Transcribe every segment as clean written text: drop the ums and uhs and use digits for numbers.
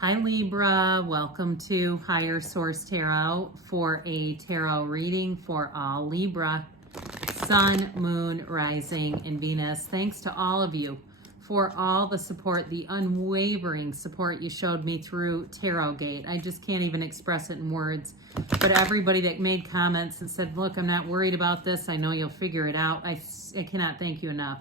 Hi Libra, welcome to Higher Source Tarot for a tarot reading for all Libra, Sun, Moon, Rising, and Venus. Thanks to all of you for all the support, the unwavering support you showed me through Tarot Gate. I just can't even express it in words. But everybody that made comments and said, look, I'm not worried about this. I know you'll figure it out. I cannot thank you enough.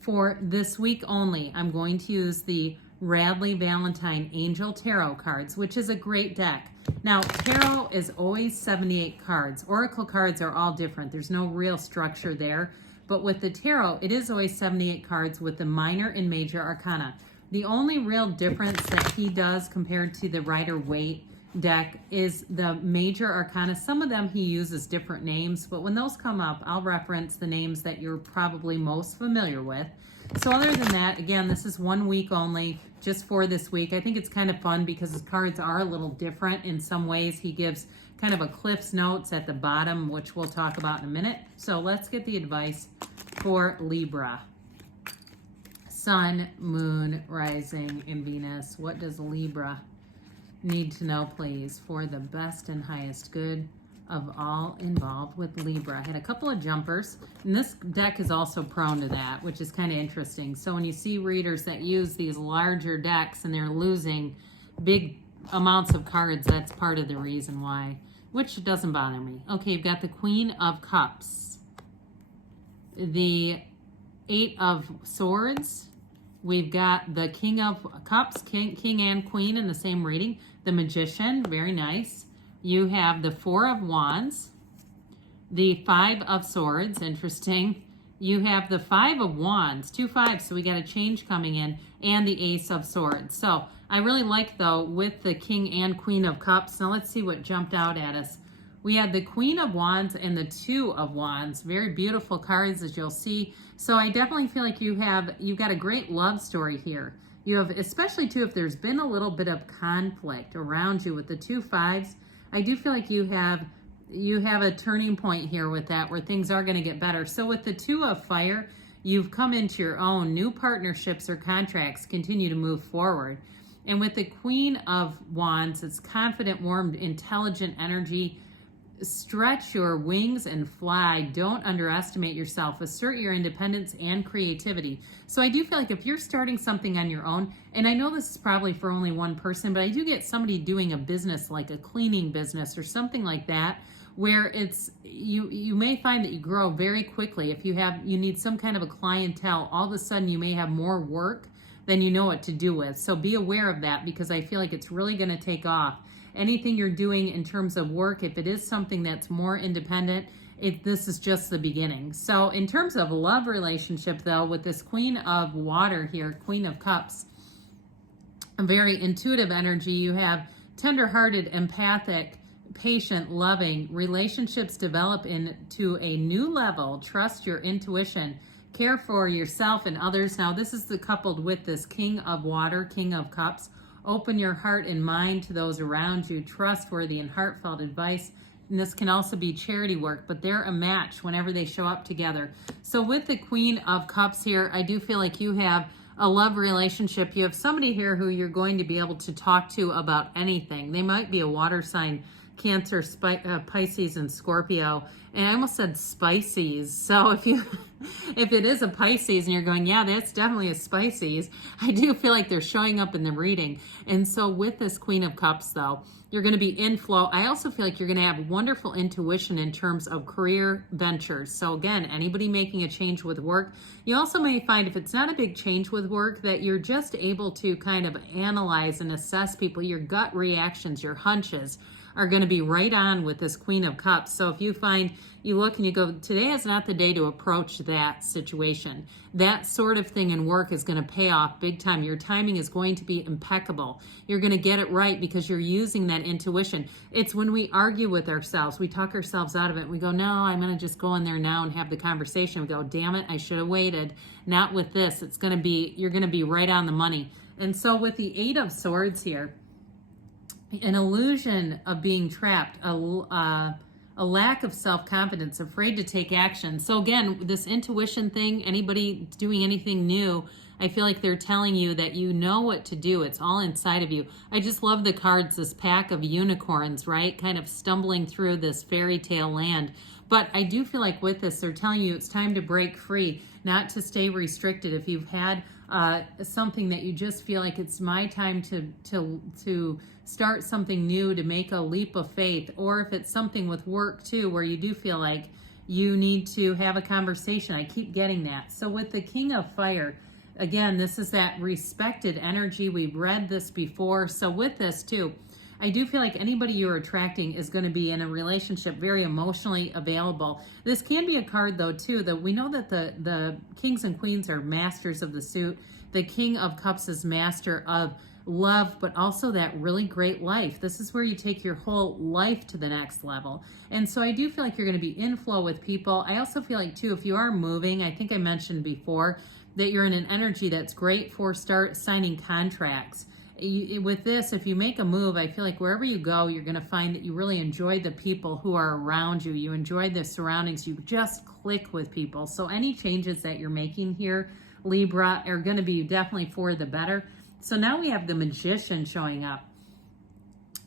For this week only, I'm going to use the Radley Valentine Angel Tarot cards, which is a great deck. Now, tarot is always 78 cards. Oracle cards are all different. There's no real structure there. But with the tarot, it is always 78 cards with the minor and major arcana. The only real difference that he does compared to the Rider-Waite deck is the major arcana. Some of them he uses different names, but when those come up, I'll reference the names that you're probably most familiar with. So other than that, again, this is 1 week only, just for this week. I think it's kind of fun because his cards are a little different in some ways. He gives kind of a Cliff's Notes at the bottom, which we'll talk about in a minute. So let's get the advice for Libra. Sun, Moon, Rising, and Venus. What does Libra need to know, please, for the best and highest good of all involved with Libra? I had a couple of jumpers, and this deck is also prone to that, which is kind of interesting. So when you see readers that use these larger decks and they're losing big amounts of cards, that's part of the reason why, which doesn't bother me. Okay, you've got the Queen of Cups, the Eight of Swords, we've got the King of Cups, King and Queen in the same reading, the Magician, very nice. You have the Four of Wands, the Five of Swords, interesting. You have the Five of Wands, 2 5s, so we got a change coming in, and the Ace of Swords. So I really like, though, with the King and Queen of Cups. Now let's see what jumped out at us. We had the Queen of Wands and the Two of Wands. Very beautiful cards, as you'll see. So I definitely feel like you've got a great love story here. You have, especially too, if there's been a little bit of conflict around you with the 2 5s. I do feel like you have a turning point here with that, where things are going to get better. So with the Two of Fire, you've come into your own. New partnerships or contracts continue to move forward. And with the Queen of Wands, it's confident, warm, intelligent energy. Stretch your wings and fly. Don't underestimate yourself. Assert your independence and creativity. So I do feel like if you're starting something on your own, and I know this is probably for only one person, but I do get somebody doing a business like a cleaning business or something like that, where it's you may find that you grow very quickly. If you need some kind of a clientele, all of a sudden you may have more work than you know what to do with. So be aware of that, because I feel like it's really going to take off. Anything you're doing in terms of work, if it is something that's more independent, this is just the beginning. So in terms of love relationship, though, with this Queen of Water here, Queen of Cups, a very intuitive energy. You have tender-hearted, empathic, patient, loving. Relationships develop into a new level. Trust your intuition. Care for yourself and others. Now, this is coupled with this King of Water, King of Cups. Open your heart and mind to those around you. Trustworthy and heartfelt advice. And this can also be charity work, but they're a match whenever they show up together. So with the Queen of Cups here, I do feel like you have a love relationship. You have somebody here who you're going to be able to talk to about anything. They might be a water sign, Cancer, Pisces, and Scorpio. And I almost said Spices. So if it is a Pisces and you're going, yeah, that's definitely a Spices, I do feel like they're showing up in the reading. And so with this Queen of Cups, though, you're going to be in flow. I also feel like you're going to have wonderful intuition in terms of career ventures. So again, anybody making a change with work, you also may find, if it's not a big change with work, that you're just able to kind of analyze and assess people. Your gut reactions, your hunches are going to be right on with this Queen of Cups. So if you find, you look and you go, today is not the day to approach that situation. That sort of thing in work is going to pay off big time. Your timing is going to be impeccable. You're going to get it right because you're using that intuition. It's when we argue with ourselves, we talk ourselves out of it, and we go, no, I'm going to just go in there now and have the conversation. We go, damn it, I should have waited. Not with this. You're going to be right on the money. And so with the Eight of Swords here, an illusion of being trapped, a lack of self-confidence, afraid to take action. So again, this intuition thing, anybody doing anything new, I feel like they're telling you that you know what to do. It's all inside of you. I just love the cards, this pack of unicorns, right? Kind of stumbling through this fairy tale land. But I do feel like with this, they're telling you it's time to break free, not to stay restricted. If you've had something that you just feel like it's my time to start something new, to make a leap of faith, or if it's something with work too, where you do feel like you need to have a conversation. I keep getting that. So with the King of Fire, again, this is that respected energy. We've read this before. So with this too, I do feel like anybody you're attracting is going to be in a relationship, very emotionally available. This can be a card though too, that we know that the kings and queens are masters of the suit. The King of Cups is master of love, but also that really great life. This is where you take your whole life to the next level. And so I do feel like you're going to be in flow with people. I also feel like too, if you are moving, I think I mentioned before that you're in an energy that's great for start signing contracts. With this, if you make a move, I feel like wherever you go, you're going to find that you really enjoy the people who are around you. You enjoy the surroundings. You just click with people. So any changes that you're making here, Libra, are going to be definitely for the better. So now we have the Magician showing up.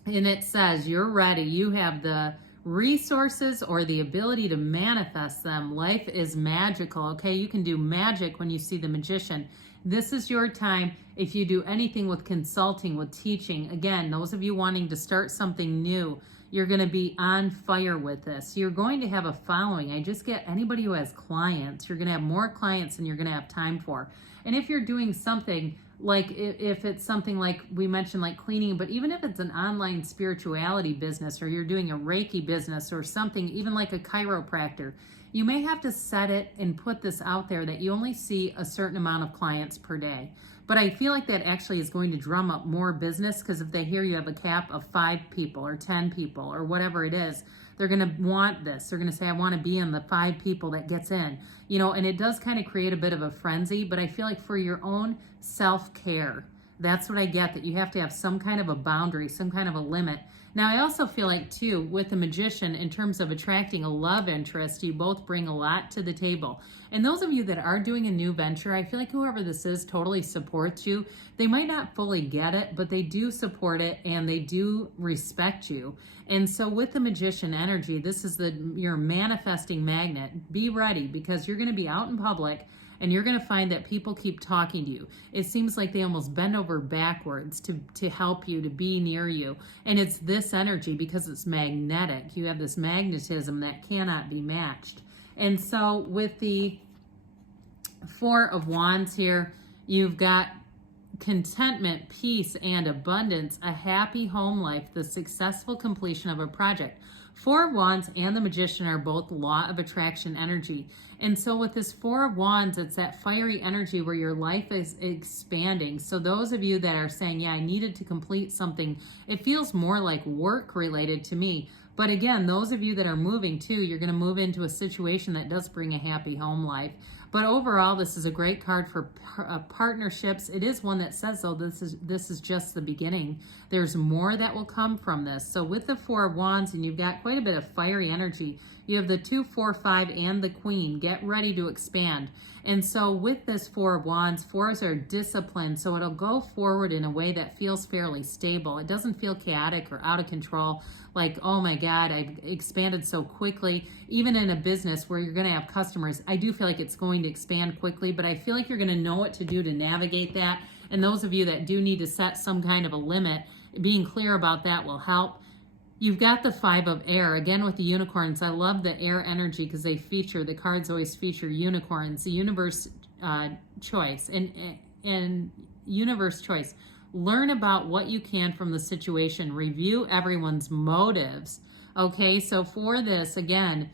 And it says you're ready. You have the resources or the ability to manifest them. Life is magical, okay? You can do magic when you see the Magician. This is your time. If you do anything with consulting, with teaching, again, those of you wanting to start something new, you're going to be on fire with this. You're going to have a following. I just get anybody who has clients. You're going to have more clients than you're going to have time for. And if you're doing something like, if it's something like we mentioned, like cleaning, but even if it's an online spirituality business, or you're doing a Reiki business or something, even like a chiropractor, you may have to set it and put this out there that you only see a certain amount of clients per day. But I feel like that actually is going to drum up more business, because if they hear you have a cap of 5 people or 10 people or whatever it is, they're going to want this. They're going to say, I want to be in the 5 people that gets in, you know, and it does kind of create a bit of a frenzy. But I feel like for your own self-care, that's what I get, that you have to have some kind of a boundary, some kind of a limit. Now, I also feel like, too, with the Magician, in terms of attracting a love interest, you both bring a lot to the table. And those of you that are doing a new venture, I feel like whoever this is totally supports you. They might not fully get it, but they do support it and they do respect you. And so with the Magician energy, this is your manifesting magnet. Be ready, because you're going to be out in public and you're going to find that people keep talking to you. It seems like they almost bend over backwards to help you, to be near you. And it's this energy, because it's magnetic. You have this magnetism that cannot be matched. And so with the Four of Wands here, you've got contentment, peace, and abundance, a happy home life, the successful completion of a project. Four of Wands and the Magician are both law of attraction energy. And so with this Four of Wands, it's that fiery energy where your life is expanding. So those of you that are saying, yeah, I needed to complete something, it feels more like work related to me. But again, those of you that are moving too, you're going to move into a situation that does bring a happy home life. But overall, this is a great card for partnerships. It is one that says, though, this is just the beginning. There's more that will come from this. So with the Four of Wands, and you've got quite a bit of fiery energy, you have the 2, 4, 5, and the Queen. Get ready to expand. And so with this Four of Wands, fours are disciplined, so it'll go forward in a way that feels fairly stable. It doesn't feel chaotic or out of control, like, oh my God, I've expanded so quickly. Even in a business where you're going to have customers, I do feel like it's going to expand quickly, but I feel like you're going to know what to do to navigate that. And those of you that do need to set some kind of a limit, being clear about that will help. You've got the Five of Air. Again, with the unicorns, I love the air energy because the cards always feature unicorns, the universe choice. And universe choice. Learn about what you can from the situation. Review everyone's motives. Okay, so for this, again,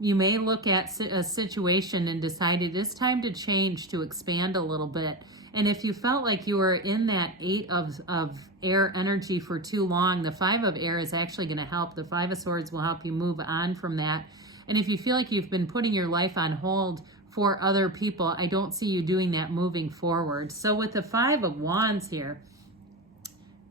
you may look at a situation and decide it is time to change, to expand a little bit. And if you felt like you were in that 8 of air energy for too long, the 5 of air is actually going to help. The 5 of swords will help you move on from that. And if you feel like you've been putting your life on hold for other people, I don't see you doing that moving forward. So with the 5 of wands here,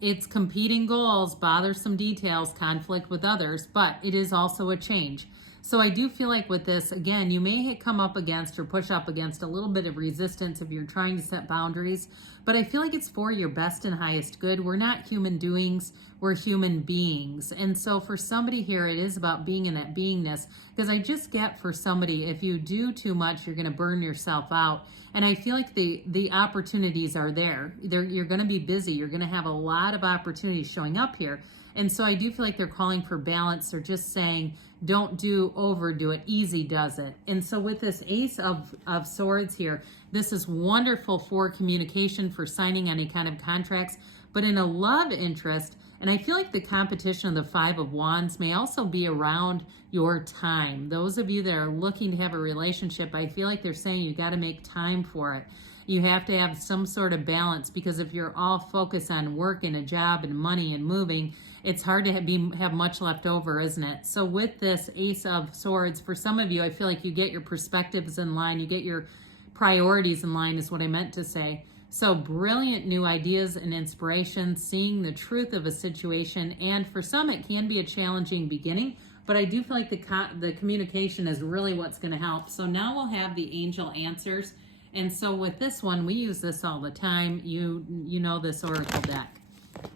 it's competing goals, bothersome details, conflict with others, but it is also a change. So I do feel like with this, again, you may come up against or push up against a little bit of resistance if you're trying to set boundaries, but I feel like it's for your best and highest good. We're not human doings, we're human beings. And so for somebody here, it is about being in that beingness, because I just get for somebody, if you do too much, you're going to burn yourself out. And I feel like the opportunities are there. You're going to be busy. You're going to have a lot of opportunities showing up here. And so I do feel like they're calling for balance. They're just saying, don't overdo it. Easy does it. And so with this Ace of Swords here, this is wonderful for communication, for signing any kind of contracts, but in a love interest, and I feel like the competition of the Five of Wands may also be around your time. Those of you that are looking to have a relationship, I feel like they're saying you got to make time for it. You have to have some sort of balance, because if you're all focused on work and a job and money and moving, it's hard to have much left over, isn't it? So with this Ace of Swords, for some of you, I feel like you get your perspectives in line, you get your priorities in line is what I meant to say. So brilliant new ideas and inspiration, seeing the truth of a situation, and for some it can be a challenging beginning, but I do feel like the communication is really what's going to help. So now we'll have the angel answers. And so with this one, we use this all the time. You know this oracle deck.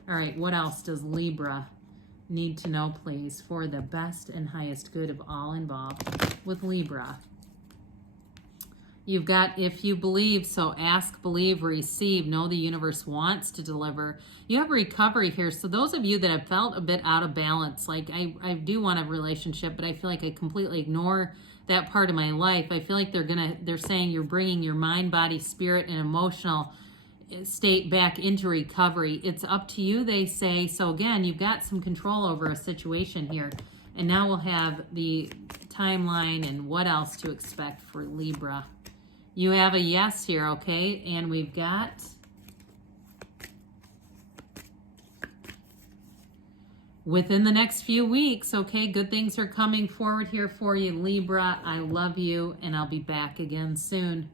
All right, what else does Libra need to know, please, for the best and highest good of all involved with Libra? You've got, if you believe, so ask, believe, receive, know the universe wants to deliver. You have recovery here. So those of you that have felt a bit out of balance, like I do want a relationship, but I feel like I completely ignore that part of my life. I feel like they're saying you're bringing your mind, body, spirit, and emotional state back into recovery. It's up to you, they say. So again, you've got some control over a situation here. And now we'll have the timeline and what else to expect for Libra. You have a yes here, okay? And we've got within the next few weeks, okay? Good things are coming forward here for you, Libra. I love you, and I'll be back again soon.